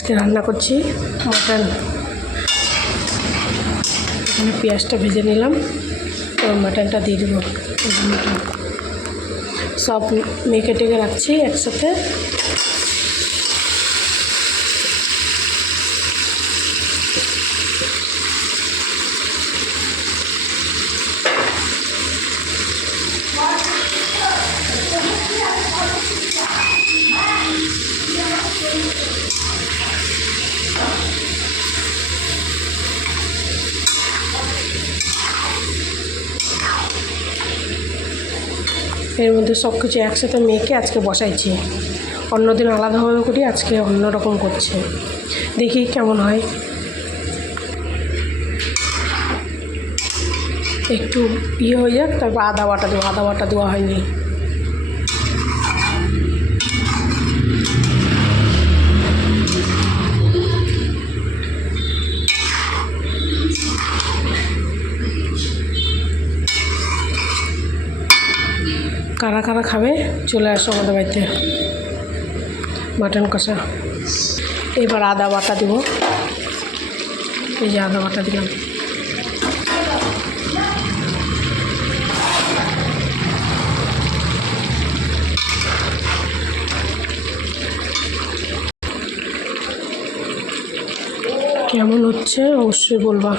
আজকে রান্না করছি মটন। এখানে পেঁয়াজটা ভেজে নিলাম, তো মটনটা দিয়ে দেবো। সব মেখে টেকে রাখছি একসাথে। এর মধ্যে সব কিছু একসাথে মেখে আজকে বসাইছি। অন্যদিন আলাদাভাবে করি, আজকে অন্যরকম করছে। দেখি কেমন হয়। একটু হয়ে যাক, তারপর আদা বাটা দেবো। আদা বাটা দেওয়া হয়নি। কারা কারা খাবে চলে আসো আমাদের বাড়িতে। মাটন কষা। এবার আদা বাটা দেবো। এই যে আদা বাটা দিলাম। কেমন হচ্ছে অবশ্যই বলবা।